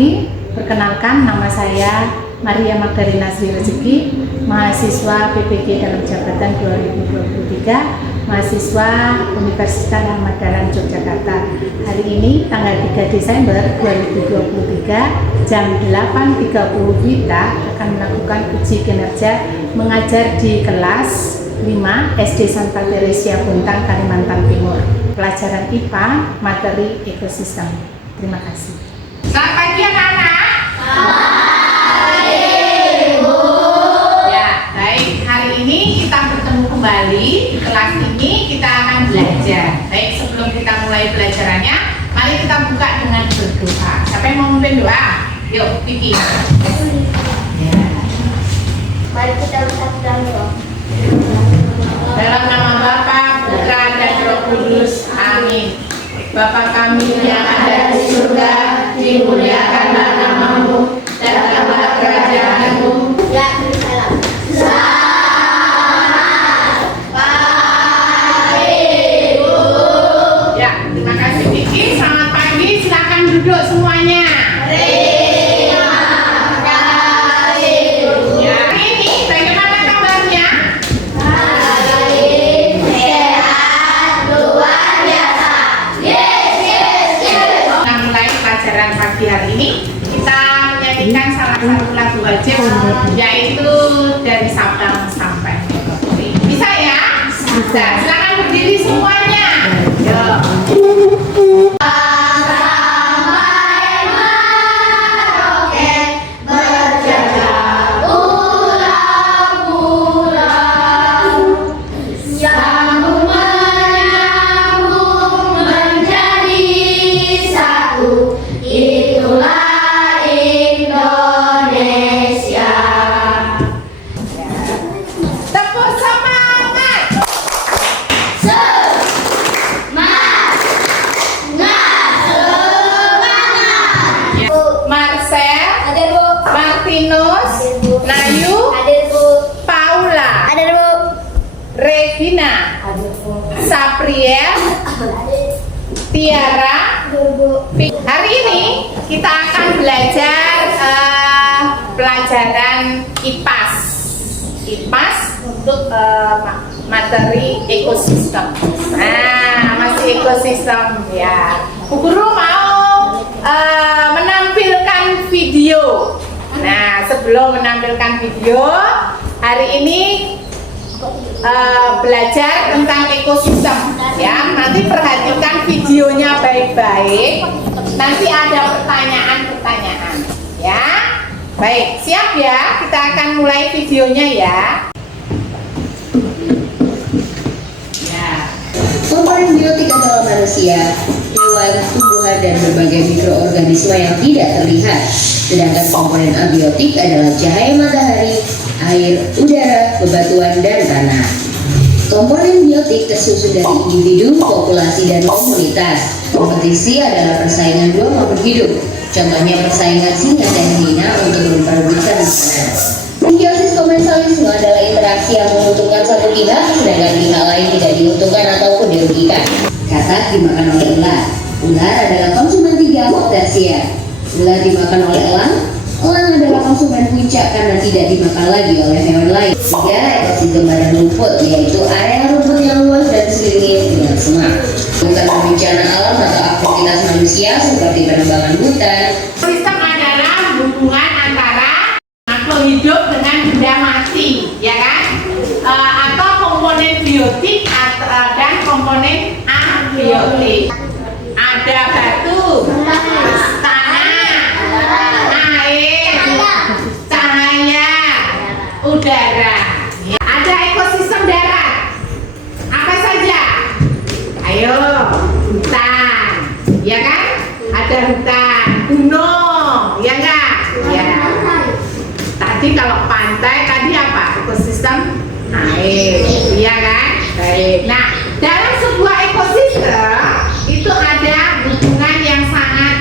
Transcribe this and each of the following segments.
pagi. Perkenalkan, nama saya Maria Magdalena Sri Rezeki, mahasiswa PPG dalam jabatan 2023, mahasiswa Universitas Ahmad Dahlan Yogyakarta. Hari ini tanggal 3 Desember 2023 jam 8.30 WITA akan melakukan uji kinerja mengajar di kelas 5 SD Santa Teresia Bontang, Kalimantan Timur. Pelajaran IPA, materi ekosistem. Terima kasih. Selamat pagi anak-anak. Ya, baik. Hari ini kita bertemu kembali di kelas ini. Kita akan belajar. Baik, sebelum kita mulai pelajarannya, mari kita buka dengan berdoa. Siapa yang mau memimpin doa? Yuk, Vicky. Ya. Mari kita ucapkan doa. Dalam nama Bapa, Putra, dan Roh Kudus. Amin. Bapa kami yang ada di surga, dimuliakanlah namamu, datanglah kerajaanmu. Ya, salam. Ya, terima kasih Vicky. Selamat pagi, silakan duduk semuanya. Ya, ini bagaimana kabarnya? Kita mulai pelajaran pagi hari ini. Kita menyanyikan salah satu lagu wajib, yaitu dari Sabda Sampai. Bisa ya? Bisa. Silakan berdiri semuanya. Yuk. Tepuk semangat. Marcel, Hadir, Bu. Martinus, Nayu, Hadir, Bu. Paula, Hadir, Bu. Regina, Hadir, Bu. Sapriel, Hadir. Tiara. Hadir, Bu. Hari ini kita akan belajar pelajaran IPAS. IPAS untuk materi ekosistem. Nah, masih ekosistem ya. Bu Guru mau menampilkan video. Nah, sebelum menampilkan video, hari ini belajar tentang ekosistem ya. Nanti perhatikan videonya baik-baik. Nanti ada pertanyaan-pertanyaan ya. Baik, siap ya? Kita akan mulai videonya ya. Komponen biotik adalah manusia, hewan, tumbuhan, dan berbagai mikroorganisme yang tidak terlihat. Sedangkan komponen abiotik adalah cahaya matahari, air, udara, bebatuan, dan tanah. Komponen biotik tersusun dari individu, populasi, dan komunitas. Kompetisi adalah persaingan dua makhluk hidup. Contohnya persaingan singa dan hina untuk memperebutkan makanan. Simbiosis komensalisme adalah interaksi yang menguntungkan satu pihak, sedangkan pihak lain tidak diuntungkan ataupun dirugikan. Katak dimakan oleh ular. Ular adalah konsumen 3 tersier. Ular dimakan oleh elang. Elang adalah konsumen puncak karena tidak dimakan lagi oleh hewan lain. 3. Ekosistem badan rumput, yaitu area rumput yang luas dan diselimuti dengan semak. Bukan bencana alam atau aktivitas manusia seperti penebangan hutan. Sistem adalah hubungan antara makhluk hidup dengan benda mati, ya kan? Atau komponen biotik dan komponen abiotik. Ada batu, tanah, air, cahaya, udara. Ada ekosistem darat. Apa saja? Ayo, hutan, ya kan? Ada hutan, gunung, ya enggak? Ya. Tadi kalau pantai, tadi apa? Ekosistem air, iya kan? Baik. Nah, dalam sebuah ekosistem itu ada hubungan yang sangat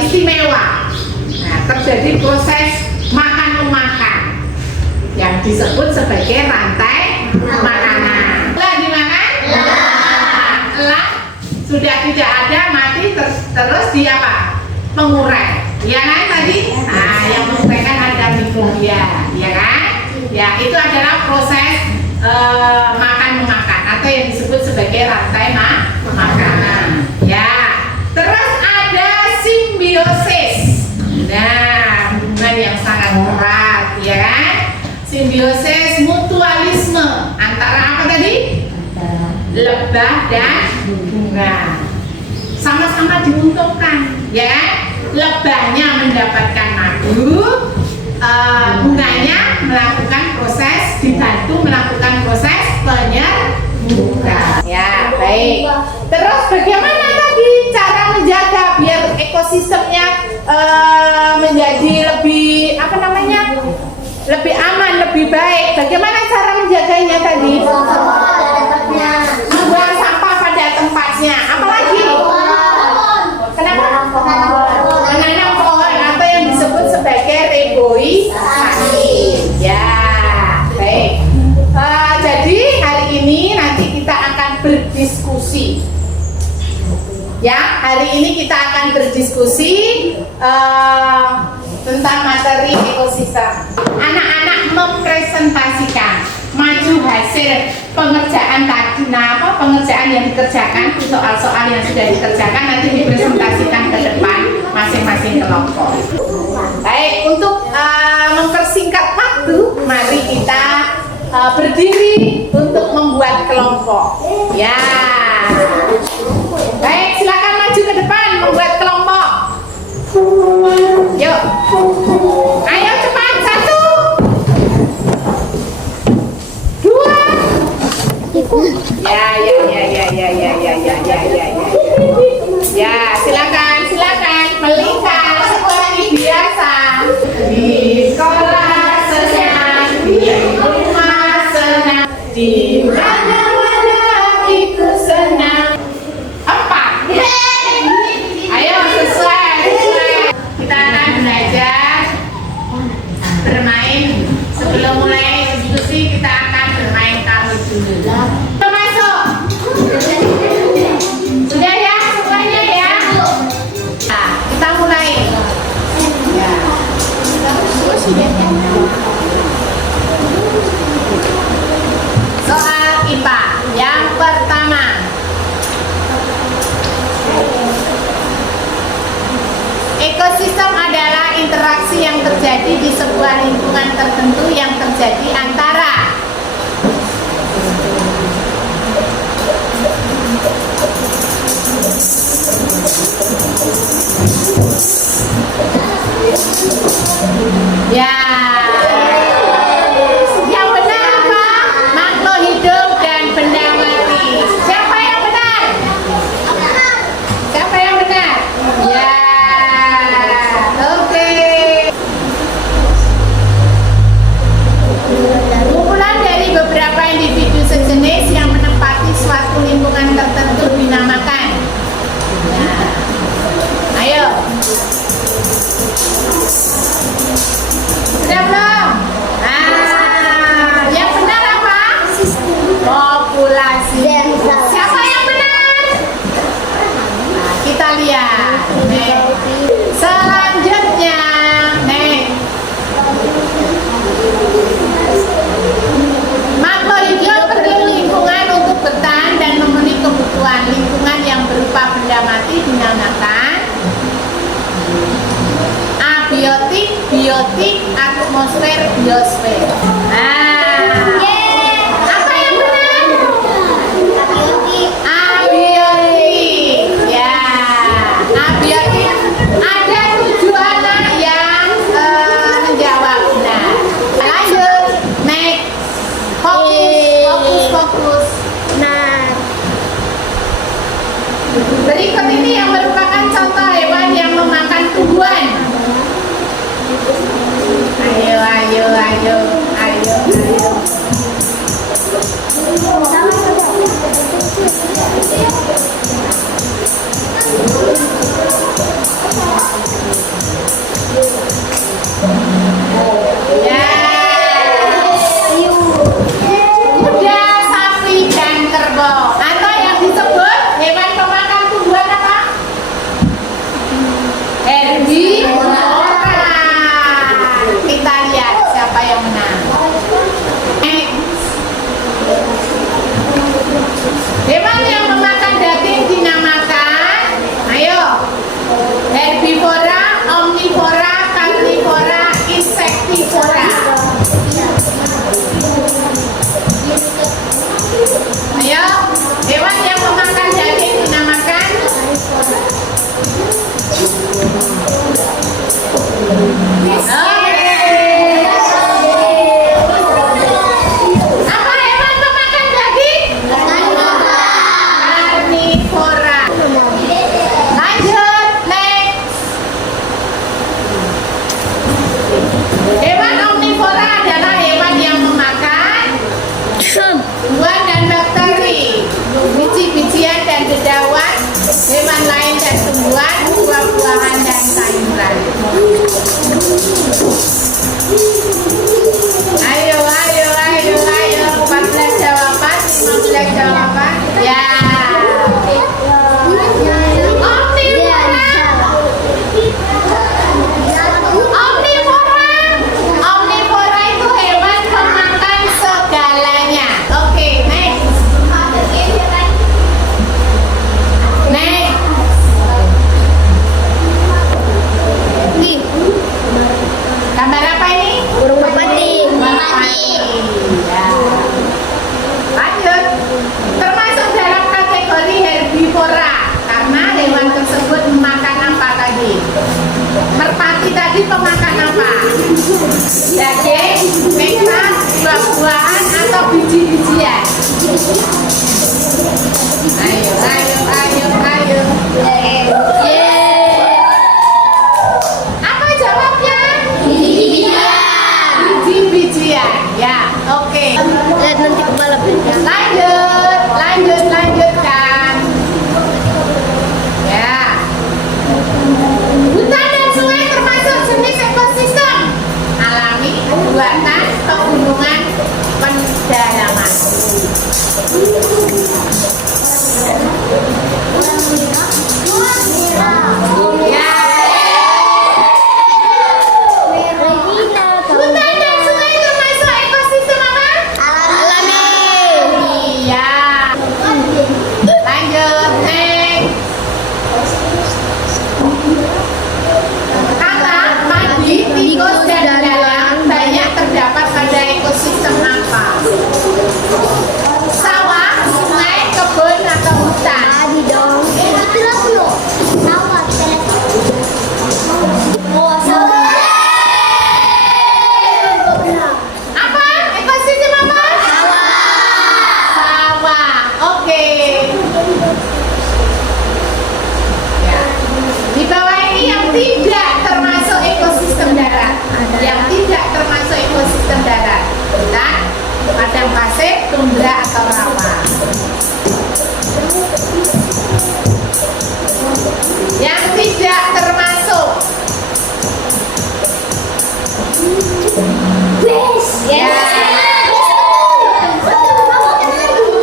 istimewa. Nah, terjadi proses makan-memakan yang disebut sebagai rantai makanan. Elang dimakan? Elang sudah tidak ada, mati terus dia apa? Mengurai. ya kan tadi? Nah, yang menyebabkan ada mikrobia, ya kan? Ya, itu adalah proses makan-memakan atau yang disebut sebagai rantai makanan. Ya, terus ada simbiosis. Nah, hubungan yang sangat erat, ya kan? Simbiosis mutualisme antara apa tadi? Lebah dan bunga. Sama-sama diuntungkan, ya. Lebahnya mendapatkan madu, bunganya melakukan proses, dibantu melakukan proses penyerbukan. Ya, baik. Terus bagaimana tadi cara menjaga biar ekosistemnya menjadi lebih apa namanya? Lebih aman, lebih baik. Bagaimana cara menjaganya tadi? Membuang sampah pada tempatnya. Apalagi? Kenapa? Menanam pohon atau yang disebut sebagai reboisasi. Ya, baik. Jadi hari ini nanti kita akan berdiskusi. Ya, hari ini kita akan berdiskusi tentang materi ekosistem. Anak-anak mempresentasikan maju hasil pengerjaan tadi, pengerjaan yang dikerjakan, soal-soal yang sudah dikerjakan nanti dipresentasikan ke depan masing-masing kelompok. Baik, untuk mempersingkat waktu, mari kita berdiri untuk membuat kelompok. Ya, baik, silakan maju ke depan membuat kelompok. Yuk, ayo cepat, 1, 2. Ya. Ya, silakan melingkar seperti biasa. Di sekolah senang, di rumah senang, di mana-mana ikut senang. 4. Ayo sesuai. Kita akan belajar bermain. Sebelum mulai diskusi kita akan bermain kami dulu. Masuk. Sudah ya semuanya ya. Nah, kita mulai. Ya. Soal IPA yang pertama. Ekosistem adalah interaksi yang terjadi di sebuah lingkungan tertentu yang terjadi antara ya. Yang benar apa? Makhluk hidup dan benda mati. Siapa yang benar? Siapa yang benar? Ya. Oke. Kumpulan dari beberapa individu sejenis yang menempati suatu lingkungan tertentu dinamakan. Nah, ayo. Sudah belum? Nah, yang benar apa? Populasi. Siapa yang benar? Nah, kita lihat. Nih. Selanjutnya, nih. Makhluk hidup perlu lingkungan untuk bertahan dan memenuhi kebutuhan. Lingkungan yang berupa benda mati dinamakan abiotik, biotik, atmosfer, biosfer. Nah, apa yang benar? Abiotik. Ya, abiotik. Ada 7 anak yang menjawab benar. Lanjut, next. Fokus. Nah, berikut ini yang merupakan contoh hewan yang memakan tumbuhan. Ayo. Ya. Kuda, sapi, dan kerbau. Atau yang disebut hewan pemakan tumbuhan apa? Herbivora. tumbuhan, buah-buahan, dan sayuran. Ayo, ayo, ayo, ayo. 14 jawaban, 15 jawaban. Ya. Omnivora itu hewan pemakan segalanya. Oke, next. Next. Gambar apa ini? Burung merpati. Ya. Lanjut. Termasuk dalam kategori herbivora karena hewan tersebut memakan apa tadi? Merpati tadi pemakan apa? Daging, nektar, buah-buahan atau biji-bijian? Ayo, ayo, ayo, ayo. Apa jawabnya? Biji-bijian. Ya, oke. Lihat nanti kepala beda. Lanjutkan. Ya. Hutan dan sungai termasuk jenis ekosistem alami, buatan, pegunungan, pendalaman. Ya. Hutan dan sungai termasuk ekosistem apa? Alami. Iya. Lanjut, next. Kata padi, tikus, dan belalang banyak terdapat pada ekosistem apa? Sawah, sungai, kebun, atau hutan? Tadi dong. Itu lah dulu. Sawah. Oh, sawah. Apa? Ekosistem apa? Sawah. Oke. Ya. Di bawah ini yang tidak termasuk ekosistem darat. Yang tidak termasuk ekosistem darat. Hutan, padang pasir, tundra, atau rawa. Yang tidak termasuk. Ya.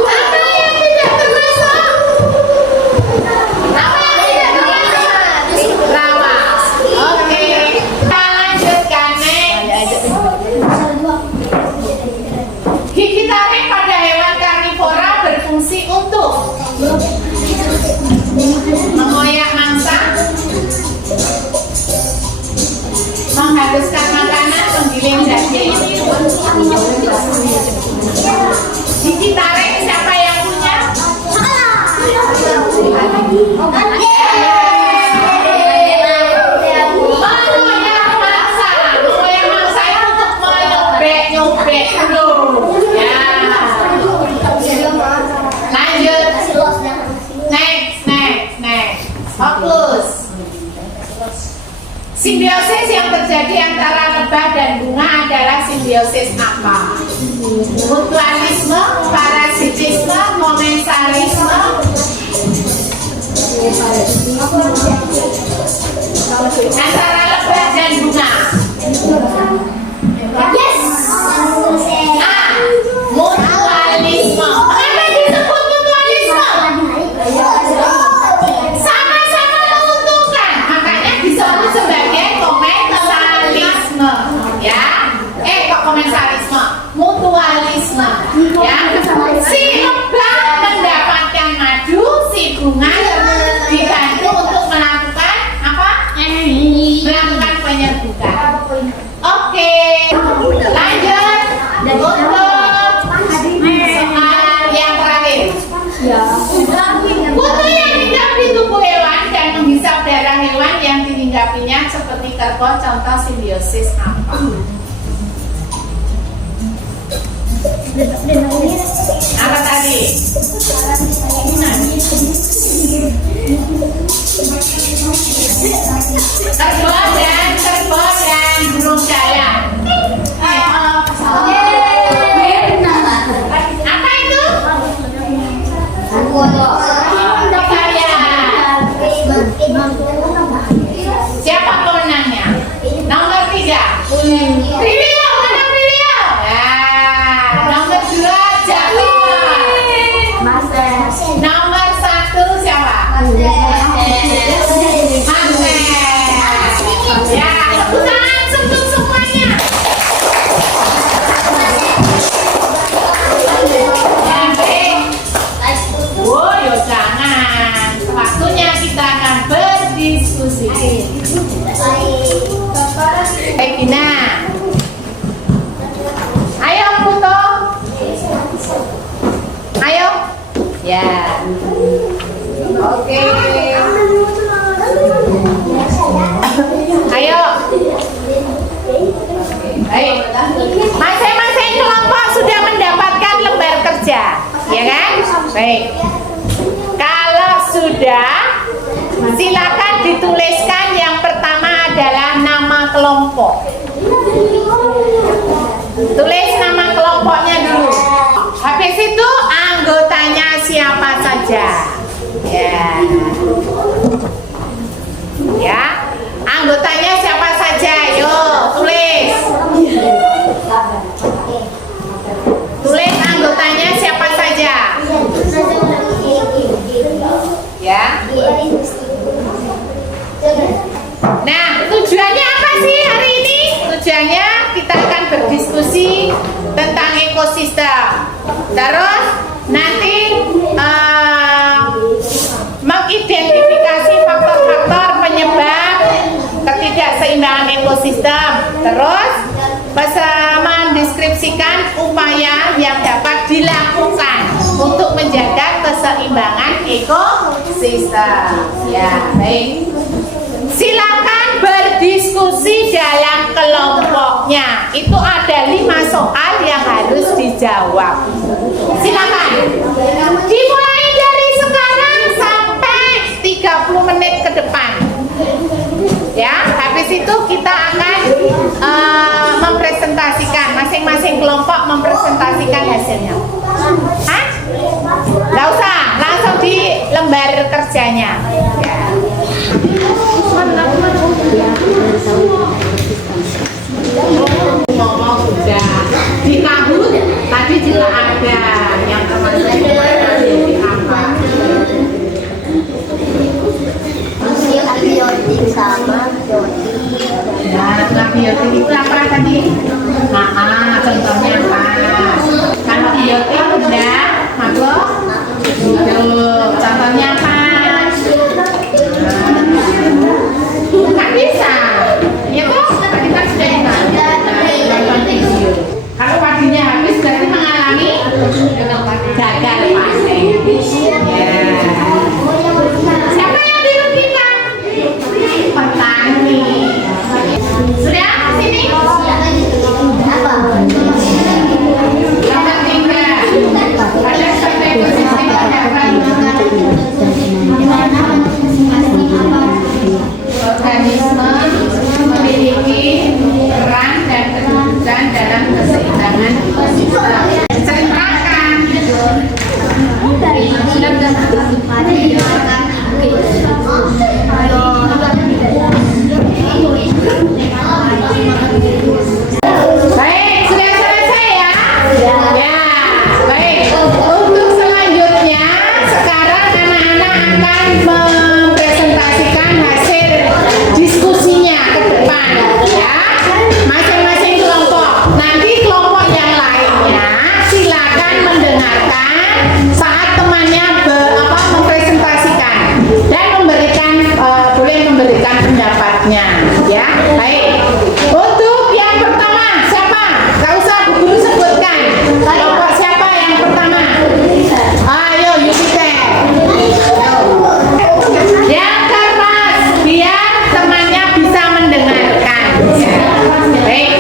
Apa yang tidak termasuk? Apa yang tidak termasuk? Rawa. Oke. Kita lanjutkan next. Gigi taring pada hewan karnivora berfungsi untuk mengoyak mangsa, menghabiskan makanan, menggiling daging. Gigi taring siapa yang punya? Mengoyak mangsa itu untuk menyobek terus. Ya. Lanjut. Next. Fokus. Simbiosis yang terjadi antara lebah dan bunga adalah simbiosis apa? Mutualisme, parasitisme, komensalisme. Antara lebah dan bunga. A. Mutualisme. Kenapa disebut mutualisme? Sama-sama menguntungkan, makanya disebut sebagai komensalisme. Ya, kok komensalisme? Mutualisme. Ya, si lebah mendapatkan madu, si bunga dibantu untuk melakukan apa? Melakukan penyerbukan. Oke, lanjut untuk soal yang terakhir. Kutu yang hidup di tubuh hewan dan menghisap darah hewan yang dihinggapinya seperti kerbau, contoh simbiosis apa? Apa tadi? Kerbau dan burung dara. Apa itu? Kita lihat. Baik. Kalau sudah, silakan dituliskan yang pertama adalah nama kelompok. Tulis nama kelompoknya dulu. Habis itu anggotanya siapa saja. Ya, anggotanya siapa saja? Yuk, tulis. Tulis anggotanya siapa saja. Ya. Nah, tujuannya apa sih hari ini? Tujuannya kita akan berdiskusi tentang ekosistem. Terus nanti mengidentifikasi faktor-faktor penyebab ketidakseimbangan ekosistem. Terus mendeskripsikan upaya yang dapat dilakukan untuk menjaga keseimbangan ekosistem. Ya, baik. Silakan berdiskusi dalam kelompoknya. Itu ada 5 soal yang harus dijawab. Silakan. Dimulai dari sekarang sampai 30 menit ke depan. Ya, habis itu kita akan mempresentasikan, masing-masing kelompok mempresentasikan hasilnya. Hah? Nggak usah, langsung di lembar kerjanya. Ya. Ngomong sudah di Kahut tadi juga ada yang termasuk di apa? Abiotik sama biotik. Nah, biotik itu apa tadi? Contohnya apa? Kalau biotik udah, maka contohnya apa? Nggak bisa. Ya kok, tadi kan sudah nonton video. Kalau paginya habis berarti mengalami gagal panen. Ya. Siapa yang dirugikan? Petani. Sudah sini? Yang ketiga, ada satu ekosistem organisme memiliki peran dan kedudukan dalam keseimbangan ekosistem. Ceritakan. Baik, sudah selesai ya? Ya, baik. Untuk selanjutnya, sekarang anak-anak akan mempresentasikan hasil diskusinya ke depan, ya. Masing-masing kelompok. Nanti kelompok yang lainnya silakan mendengarkan saat temannya mempresentasikan dan boleh memberikan pendapatnya, ya. Baik. Untuk yang pertama siapa? Gak usah Bu Guru sebutkan. Kelompok siapa yang pertama? Ayo Yupiter. Yang keras biar temannya bisa mendengarkan. Ya. Baik.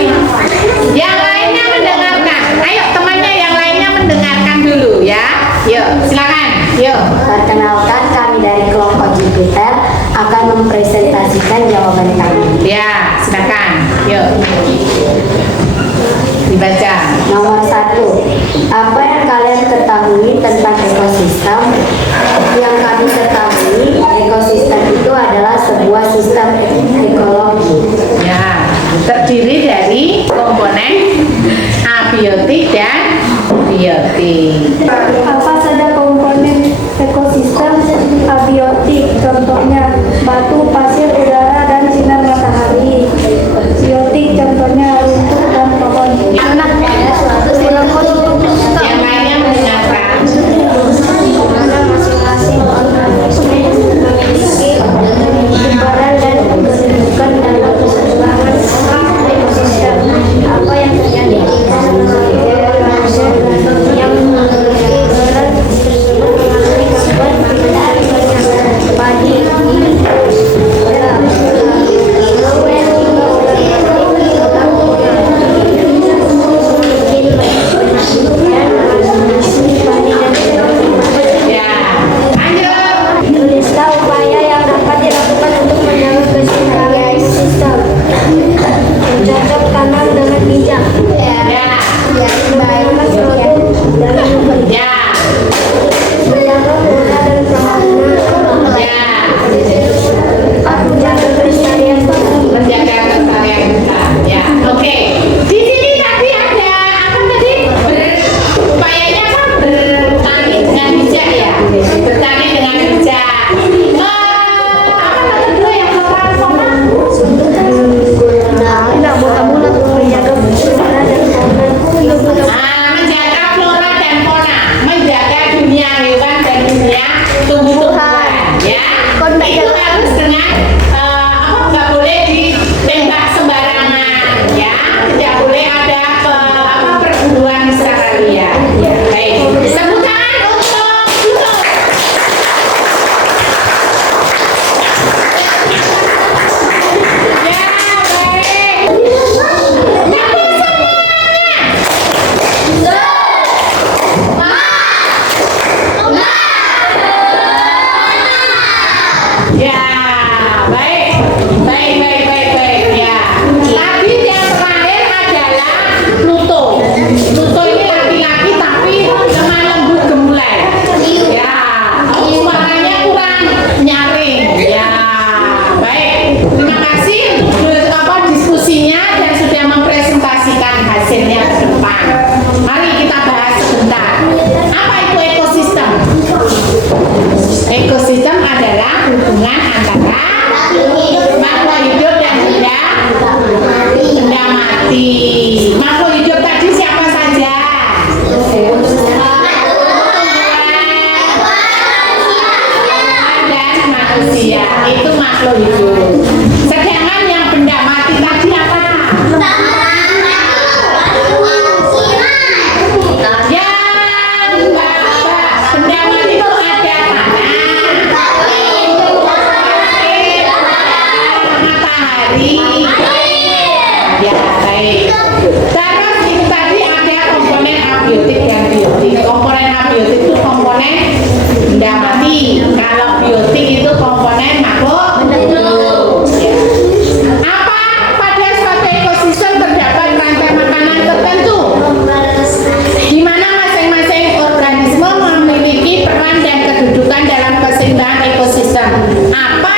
Yang lainnya mendengarkan. Ayo temannya yang lainnya mendengarkan dulu ya. Yuk, silakan. Yuk. Perkenalkan, kami dari kelompok Jupiter akan mempresentasikan jawaban kami. Ya, silakan. Yuk. Dibaca. Nomor 1. Apa yang kalian ketahui tentang ekosistem? Yang kami ketahui, ekosistem itu adalah sebuah sistem ekologi. Ya, terdiri dari komponen abiotik dan biotik. Apa saja komponen ekosistem abiotik? Contohnya batu, pasir, udara, dan sinar matahari. Biotik contohnya itu harus dengan nggak boleh ditembak sembarangan, ya. Tidak boleh ada perburuan secara liar. Ya, baik. Sebutan untuk Yusuf. Ya, baik. Nyanyi ya, baik, baik, baik, baik, baik, ya. Tadi yang terakhir adalah Pluto. Pluto ini laki-laki tapi lemah lembut gemulai. Ya, suaranya kurang nyaring. Ya, baik. Terima kasih untuk diskusinya dan sudah mempresentasikan hasilnya ke depan. Mari kita bahas sebentar. Apa itu ekosistem? Ekosistem adalah hubungan antara makhluk hidup dan benda mati. Makhluk hidup tadi siapa saja? Dan manusia itu makhluk hidup. Sedangkan yang benda mati tadi apa? Benda mati itu ada matahari. Ya, baik. Terus itu tadi ada komponen abiotik dan biotik. Komponen abiotik itu komponen benda mati. Kalau biotik itu komponen makhluk hidup. Ya. Apa pada suatu ekosistem terdapat rantai makanan tertentu, di mana masing-masing organisme memiliki peran dan kedudukan dalam keseimbangan ekosistem. Apa